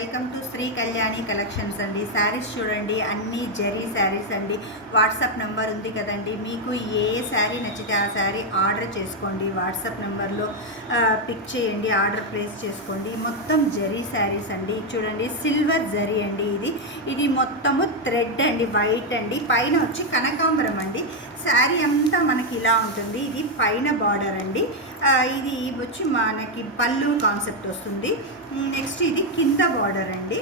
Welcome to Shri Kalyani collections అండి. Saris చూడండి, అన్నీ జరీ శారీస్ అండి. వాట్సాప్ నెంబర్ ఉంది కదండి, మీకు ఏ శారీ నచ్చితే ఆ శారీ ఆర్డర్ చేసుకోండి. వాట్సాప్ నెంబర్లో పిక్ చేయండి, ఆర్డర్ ప్లేస్ చేసుకోండి. మొత్తం జరీ శారీస్ అండి. చూడండి, సిల్వర్ జరీ అండి. ఇది మొత్తము థ్రెడ్ అండి, వైట్ అండి. పైన వచ్చి కనకాంబరం అండి. శారీ అంతా మనకి ఇలా ఉంటుంది. ఇది పైన బార్డర్ అండి. ఇది వచ్చి మనకి పళ్ళు కాన్సెప్ట్ వస్తుంది. నెక్స్ట్ ఇది కింద బార్డర్ అండి.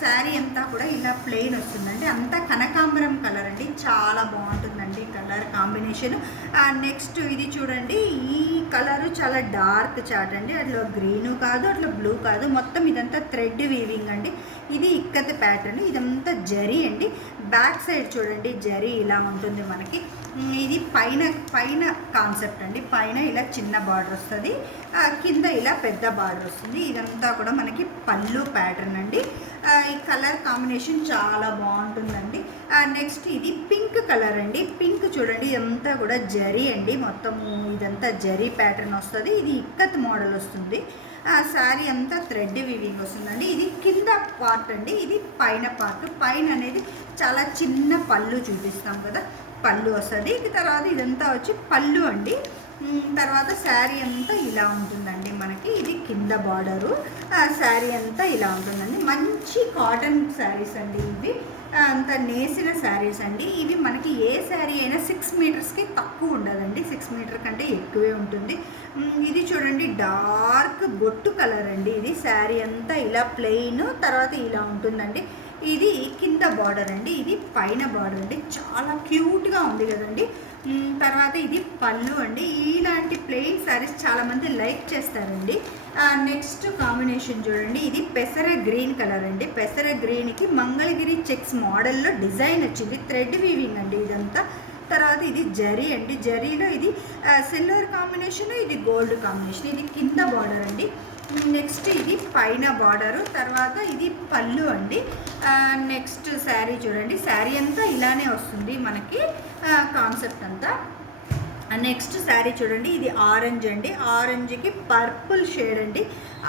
శారీ అంతా కూడా ఇలా ప్లెయిన్ వస్తుందండి. అంతా కనకాంబరం కలర్ అండి. చాలా బాగుంటుందండి కలర్ కాంబినేషన్. నెక్స్ట్ ఇది చూడండి, ఈ కలరు చాలా డార్క్ చాట్ అండి. అట్లా గ్రీను కాదు, అట్లా బ్లూ కాదు, మొత్తం ఇదంతా థ్రెడ్ వీవింగ్ అండి. ఇది ఇక్కత్ ప్యాటర్న్, ఇదంతా జరీ అండి. బ్యాక్ సైడ్ చూడండి, జరీ ఇలా ఉంటుంది మనకి. ఇది పైన కాన్సెప్ట్ అండి. పైన ఇలా చిన్న బార్డర్ వస్తుంది, కింద ఇలా పెద్ద బార్డర్ వస్తుంది. ఇదంతా కూడా మనకి పళ్ళు ప్యాటర్న్ అండి. ఈ కలర్ కాంబినేషన్ చాలా బాగుంటుందండి. నెక్స్ట్ ఇది పింక్ కలర్ అండి. పింక్ చూడండి, ఇదంతా కూడా జరీ అండి. మొత్తము ఇదంతా జరీ ప్యాటర్న్ వస్తుంది. ఇది ఇక్కత్ మోడల్ వస్తుంది. శారీ అంతా థ్రెడ్ వీవింగ్ వస్తుందండి. ఇది కింద పార్ట్ అండి, ఇది పైన పార్ట్. పైన అనేది చాలా చిన్న పళ్ళు చూపిస్తాం కదా, పళ్ళు వస్తుంది. తర్వాత ఇదంతా వచ్చి పళ్ళు అండి. తర్వాత శారీ అంతా ఇలా ఉంటుందండి మనకి. ఇది కింద బార్డరు, శారీ అంతా ఇలా ఉంటుందండి. మంచి కాటన్ శారీస్ అండి ఇవి. అంత నేసిన శారీస్ అండి ఇవి. మనకి ఏ శారీ అయినా 6 మీటర్స్కి తక్కువ ఉండదండి, 6 మీటర్ కంటే ఎక్కువే ఉంటుంది. ఇది చూడండి, డార్క్ బొట్టు కలర్ అండి. ఇది శారీ అంతా ఇలా ప్లెయిన్, తర్వాత ఇలా ఉంటుందండి. ఇది కింద బార్డర్ అండి, ఇది పైన బార్డర్ అండి. చాలా క్యూట్గా ఉంది కదండి. తర్వాత ఇది పళ్ళు అండి. ఇలాంటి ప్లెయిన్ శారీస్ చాలామంది లైక్ చేస్తారండి. నెక్స్ట్ కాంబినేషన్ చూడండి, ఇది పెసర గ్రీన్ కలర్ అండి. పెసర గ్రీన్కి మంగళగిరి చెక్స్ మోడల్లో డిజైన్ వచ్చింది. థ్రెడ్ వీవింగ్ అండి ఇదంతా. తర్వాత ఇది జరీ అండి. జరీలో ఇది సిల్వర్ కాంబినేషన్, ఇది గోల్డ్ కాంబినేషన్. ఇది కింద బార్డర్ అండి. నెక్స్ట్ ఇది పైన బార్డరు, తర్వాత ఇది పళ్ళు అండి. నెక్స్ట్ శారీ చూడండి, శారీ అంతా ఇలానే వస్తుంది మనకి కాన్సెప్ట్ అంతా. నెక్స్ట్ శారీ చూడండి, ఇది ఆరెంజ్ అండి. ఆరెంజ్కి పర్పుల్ షేడ్ అండి.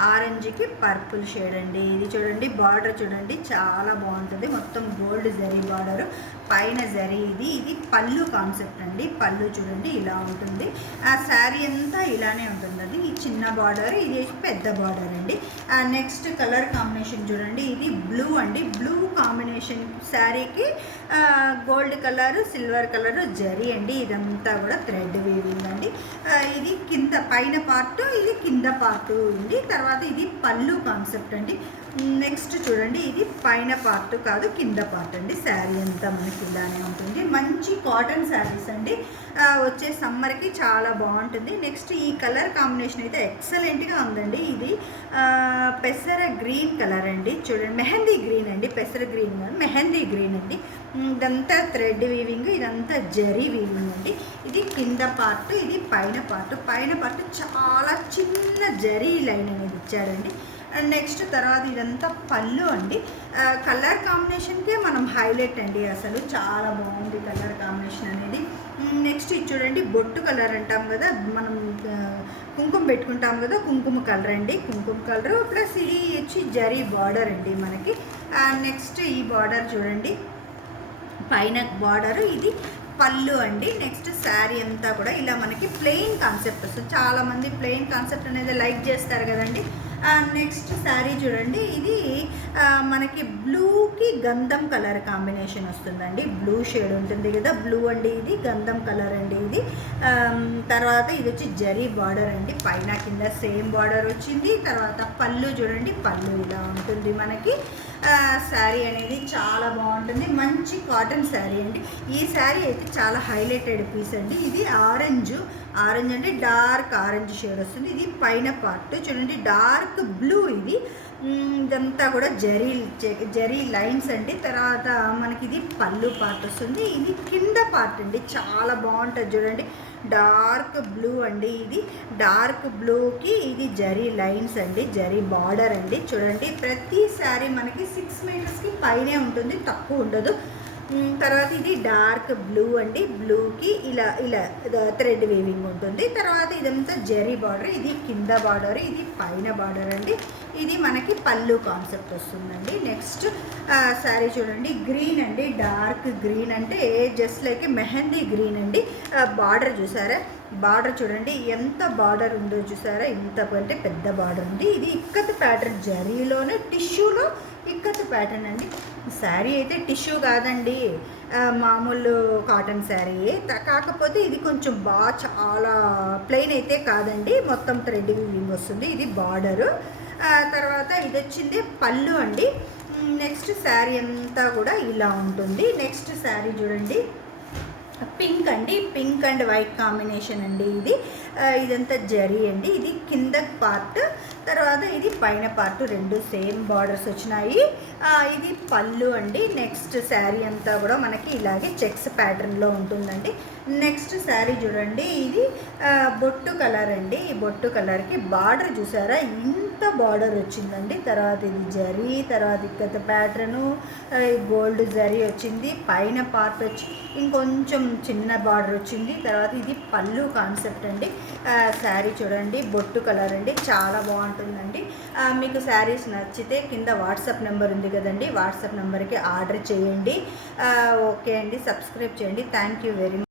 ఆరెంజ్కి పర్పుల్ షేడ్ అండి. ఇది చూడండి, బార్డర్ చూడండి, చాలా బాగుంటుంది. మొత్తం గోల్డ్ జరీ బార్డరు, పైన జరీ. ఇది పళ్ళు కాన్సెప్ట్ అండి. పళ్ళు చూడండి ఇలా ఉంటుంది. ఆ శారీ అంతా ఇలానే ఉంటుందండి. ఈ చిన్న బార్డర్, ఇది పెద్ద బార్డర్ అండి. నెక్స్ట్ కలర్ కాంబినేషన్ చూడండి, ఇది బ్లూ అండి. బ్లూ కాంబినేషన్ శారీకి gold colour, silver colour zari అండి. ఇదంతా కూడా థ్రెడ్ వీవింగ్ అండి. ఇది కింద పైన పార్ట్, ఇది కింద పార్ట్ ఉంది. తర్వాత ఇది పళ్ళు కాన్సెప్ట్ అండి. నెక్స్ట్ చూడండి, ఇది పైన పార్ట్ కాదు, కింద పార్ట్ అండి. శారీ అంతా మనకి ఇలానే ఉంటుంది. మంచి కాటన్ శారీస్ అండి. వచ్చే సమ్మర్కి చాలా బాగుంటుంది. నెక్స్ట్ ఈ కలర్ కాంబినేషన్ అయితే ఎక్సలెంట్గా ఉందండి. ఇది పెసర గ్రీన్ కలర్ అండి. చూడండి, మెహందీ గ్రీన్ అండి. పెసర గ్రీన్ కాదు, మెహందీ గ్రీన్ అండి. ఇదంతా థ్రెడ్ వీవింగ్, ఇదంతా జరీ వీవింగ్ అండి. ఇది కింద పార్ట్, ఇది పైన పార్ట్. పైన పార్ట్ చాలా చిన్న జరీ లైన్ అనేది ఇచ్చాడండి. నెక్స్ట్ తర్వాత ఇదంతా పళ్ళు అండి. కలర్ కాంబినేషన్కే మనం హైలైట్ అండి. అసలు చాలా బాగుంది కలర్ కాంబినేషన్ అనేది. నెక్స్ట్ ఇది చూడండి, బొట్టు కలర్ అంటాం కదా, మనం కుంకుమ పెట్టుకుంటాం కదా, కుంకుమ కలర్ అండి. కుంకుమ కలర్ ప్లస్ ఇది వచ్చి జరీ బార్డర్ అండి మనకి. నెక్స్ట్ ఈ బార్డర్ చూడండి, పైన బార్డరు, ఇది పళ్ళు అండి. నెక్స్ట్ శారీ అంతా కూడా ఇలా మనకి ప్లెయిన్ కాన్సెప్ట్ వస్తుంది. చాలామంది ప్లెయిన్ కాన్సెప్ట్ అనేది లైక్ చేస్తారు కదండి. నెక్స్ట్ శారీ చూడండి, ఇది మనకి బ్లూకి గంధం కలర్ కాంబినేషన్ వస్తుందండి. బ్లూ షేడ్ ఉంటుంది కదా, బ్లూ అండి. ఇది గంధం కలర్ అండి. ఇది తర్వాత ఇది వచ్చి జరీ బార్డర్ అండి. పైన కింద సేమ్ బార్డర్ వచ్చింది. తర్వాత పళ్ళు చూడండి, పళ్ళు ఇలా ఉంటుంది మనకి. శారీ అనేది చాలా బాగుంటుంది. మంచి కాటన్ శారీ అండి. ఈ శారీ అయితే చాలా హైలైటెడ్ పీస్ అండి. ఇది ఆరెంజ్ అంటే డార్క్ ఆరెంజ్ షేడ్ వస్తుంది. ఇది పైన పార్ట్ చూడండి, డార్క్ బ్లూ. ఇది ఇదంతా కూడా జరీ లైన్స్ అండి. తర్వాత మనకి ఇది పళ్ళు పార్ట్ వస్తుంది. ఇది కింద పార్ట్ అండి, చాలా బాగుంటుంది చూడండి. డార్క్ బ్లూ అండి. ఇది డార్క్ బ్లూకి ఇది జరీ లైన్స్ అండి, జరీ బార్డర్ అండి. చూడండి, ప్రతి శారీ మనకి 6 మీటర్స్కి పైనే ఉంటుంది, తక్కువ ఉండదు. తర్వాత ఇది డార్క్ బ్లూ అండి. బ్లూకి ఇలా ఇలా థ్రెడ్ వీవింగ్ ఉంటుంది. తర్వాత ఇదంతా జరీ బార్డర్, ఇది కింద బార్డర్, ఇది పైన బార్డర్ అండి. ఇది మనకి పళ్ళు కాన్సెప్ట్ వస్తుందండి. నెక్స్ట్ శారీ చూడండి, గ్రీన్ అండి, డార్క్ గ్రీన్ అంటే జస్ట్ లైక్ మెహందీ గ్రీన్ అండి. బార్డర్ చూసారా, బార్డర్ చూడండి ఎంత బార్డర్ ఉందో చూసారా, ఇంత అంటే పెద్ద బార్డర్ ఉంది. ఇది ఇక్కత్ ప్యాటర్న్, జరీలోనే టిష్యూలో ఇక్కత్ ప్యాటర్న్ అండి. శారీ అయితే టిష్యూ కాదండి, మామూలు కాటన్ శారీ, కాకపోతే ఇది కొంచెం బాగా చాలా ప్లెయిన్ అయితే కాదండి, మొత్తం థ్రెడ్ వీవింగ్ వస్తుంది. ఇది బార్డరు. తర్వాత ఇది వచ్చింది పళ్ళు అండి. నెక్స్ట్ శారీ అంతా కూడా ఇలా ఉంటుంది. నెక్స్ట్ శారీ చూడండి, పింక్ అండి, పింక్ అండ్ వైట్ కాంబినేషన్ అండి. ఇదంతా జరీ అండి. ఇది కింద పార్ట్, తర్వాత ఇది పైన పార్ట్, రెండు సేమ్ బార్డర్స్ వచ్చినాయి. ఇది పళ్ళు అండి. నెక్స్ట్ శారీ అంతా కూడా మనకి ఇలాగే చెక్స్ ప్యాటర్న్లో ఉంటుందండి. నెక్స్ట్ శారీ చూడండి, ఇది బొట్టు కలర్ అండి. ఈ బొట్టు కలర్కి బార్డర్ చూసారా, ఇంత బార్డర్ వచ్చిందండి. తర్వాత ఇది జరీ, తర్వాత ఇక్కత ప్యాటర్ను, గోల్డ్ జరీ వచ్చింది. పైన పార్ట్ వచ్చి ఇంకొంచెం చిన్న బార్డర్ వచ్చింది. తర్వాత ఇది పళ్ళు కాన్సెప్ట్ అండి. శారీ చూడండి, బొట్టు కలర్ అండి, చాలా బాగుంటుందండి. మీకు శారీస్ నచ్చితే కింద వాట్సాప్ నెంబర్ ఉంది కదండి, వాట్సాప్ నెంబర్కి ఆర్డర్ చేయండి. ఓకే అండి, సబ్స్క్రైబ్ చేయండి. Thank you very much.